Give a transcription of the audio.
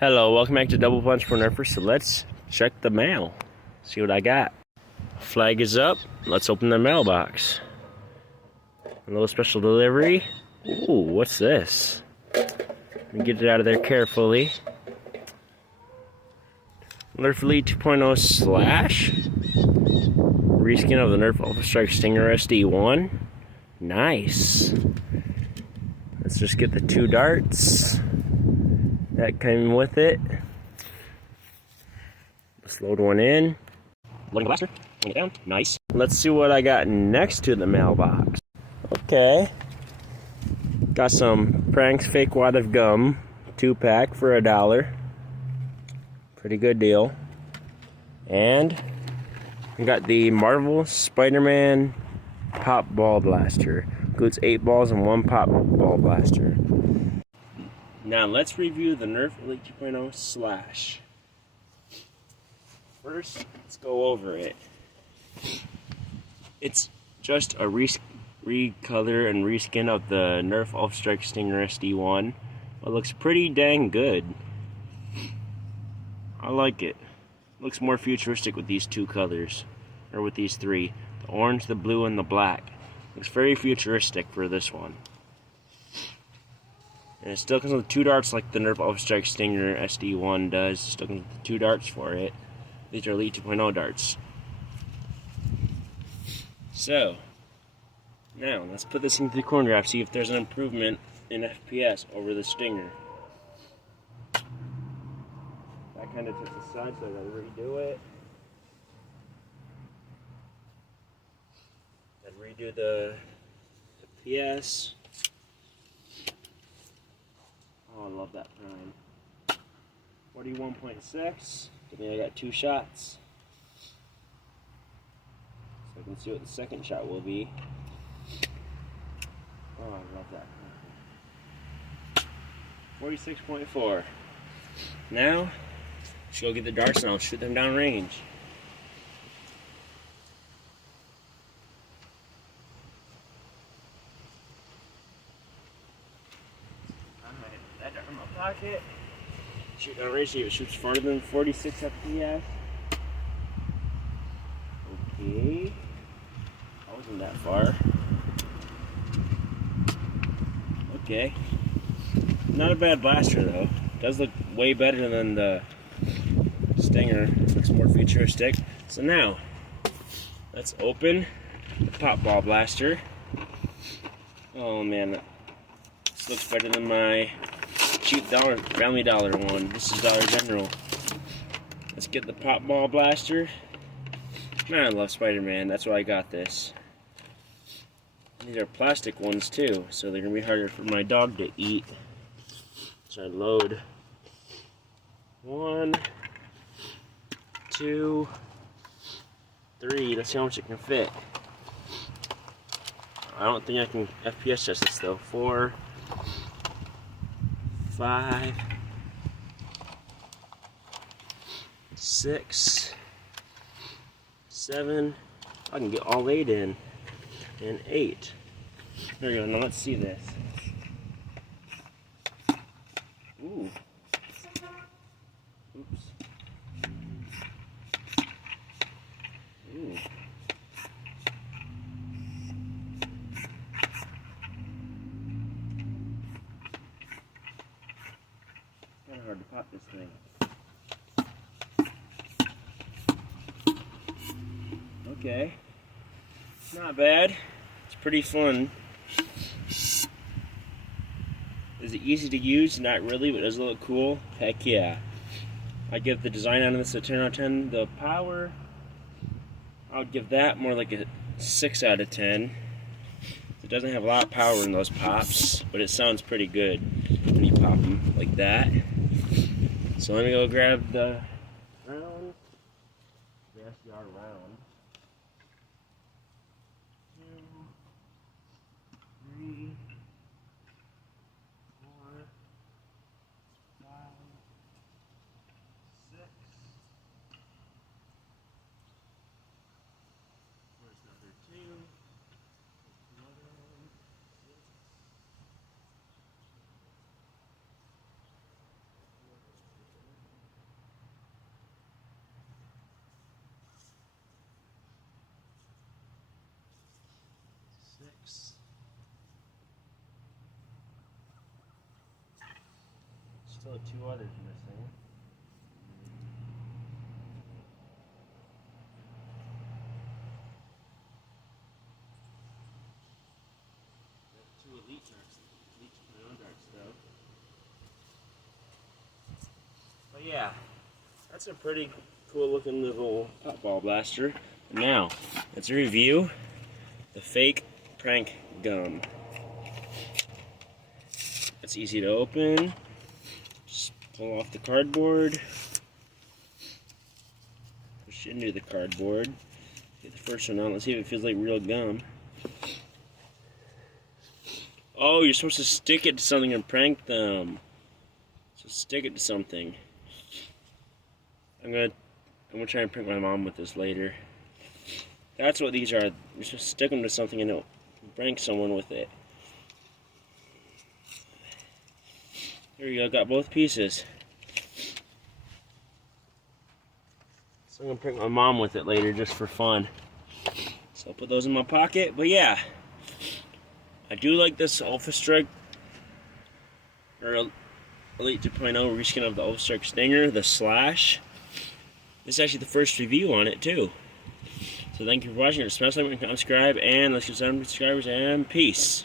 Hello, welcome back to Double Punch for Nerfer. So let's check the mail. See what I got. Flag is up. Let's open the mailbox. A little special delivery. Ooh, what's this? Let me get it out of there carefully. Nerf Elite 2.0 Slash. Reskin of the Nerf Alphastrike Stinger SD1. Nice. Let's just get the 2 darts that came with it. Let's load one in. Loading the blaster. Bring it down. Nice. Let's see what I got next to the mailbox. Okay. Got some Pranks Fake Wad of Gum 2-pack for $1. Pretty good deal. And we got the Marvel Spider-Man Pop Ball Blaster. Includes 8 balls and 1 pop ball blaster. Now let's review the Nerf Elite 2.0 Slash. First, let's go over it. It's just a recolor and reskin of the Nerf Alphastrike Stinger SD1. It looks pretty dang good. I like it. Looks more futuristic with these 2 colors, or with these 3. The orange, the blue, and the black. Looks very futuristic for this one. And it still comes with 2 darts like the Nerf Alphastrike Stinger SD1 does. It still comes with 2 darts for it. These are Elite 2.0 darts. So, now let's put this into the corn graph, see if there's an improvement in FPS over the Stinger. That kind of took the side, so I gotta redo it. Gotta redo the FPS. Oh, I love that prime. 41.6. I mean, I got 2 shots. So I can see what the second shot will be. Oh, I love that prime. 46.4. Now, let's go get the darts and I'll shoot them down range. That dart in my pocket. Shoot down range, see if it shoots farther than 46 FPS. Okay. That wasn't that far. Okay. Not a bad blaster though. Does look way better than the Stinger. Looks more futuristic. So now, let's open the Pop Ball Blaster. Oh man, this looks better than my cheap Family Dollar one. This is Dollar General. Let's get the Pop Ball Blaster. Man, I love Spider-Man. That's why I got this. These are plastic ones too, so they're gonna be harder for my dog to eat. So I load 1, 2, 3. Let's see how much it can fit. I don't think I can FPS test this though. 4, 5, 6, 7. I can get all 8 in. And 8. There we go. Now let's see this. Ooh. Oops. Ooh. Kind of hard to pop this thing. Okay. Not bad. It's pretty fun. Is it easy to use? Not really, but does it look cool? Heck yeah. I give the design on this a 10 out of 10. The power, I would give that more like a 6 out of 10. It doesn't have a lot of power in those pops, but it sounds pretty good when you pop them like that. So let me go grab the round, the SDR round. 2, 3, 4, 5, 6. Where's the other 2? Another one. 6. still have 2 others missing. Two elite darts, elite darts though. But yeah, that's a pretty cool looking little pop ball blaster. Now, let's review the fake prank gum. It's easy to open. Just pull off the cardboard. Push it into the cardboard. Get the first one out. Let's see if it feels like real gum. Oh, you're supposed to stick it to something and prank them. So stick it to something. I'm gonna try and prank my mom with this later. That's what these are. You're supposed to stick them to something and it'll prank someone with it. Here we go, got both pieces. So I'm gonna prank my mom with it later just for fun. So I'll put those in my pocket, but yeah. I do like this Alphastrike, or Elite 2.0 reskin of the Alphastrike Stinger, the Slash. This is actually the first review on it too. So thank you for watching. Smash like, subscribe, and let's get 7 subscribers, and peace.